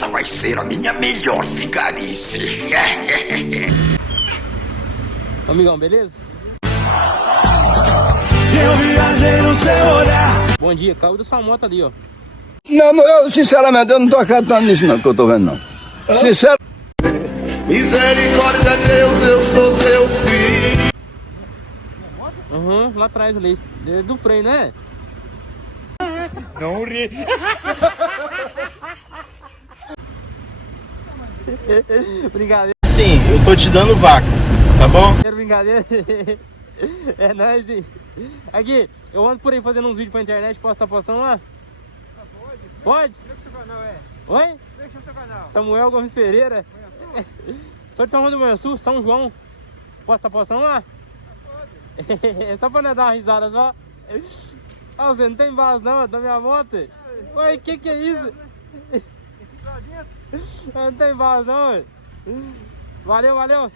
Essa vai ser a minha melhor vigarice. Amigão, beleza? Eu viajei no seu olhar. Bom dia, caiu da sua moto ali, ó. Não, eu sinceramente eu não tô acreditando nisso não, que eu tô vendo não. Sincero. Misericórdia, Deus, eu sou teu filho. Uhum, lá atrás ali, do freio, né? Não ri. Brincadeira, Sim, eu tô te dando vácuo, tá bom? brincadeira. É nóis, hein? Aqui, eu ando por aí fazendo uns vídeos pra internet, posso estar postando lá? Pode? Como é que seu canal é? Oi? Deixa o seu canal. Samuel Gomes Pereira. Sou de São João do Manhuaçu, São João. Posso estar postando lá? É só pra não dar uma risada só. Ah, você não tem base não, da minha moto? Oi, que é isso? Não tem base não, ué. Valeu, valeu.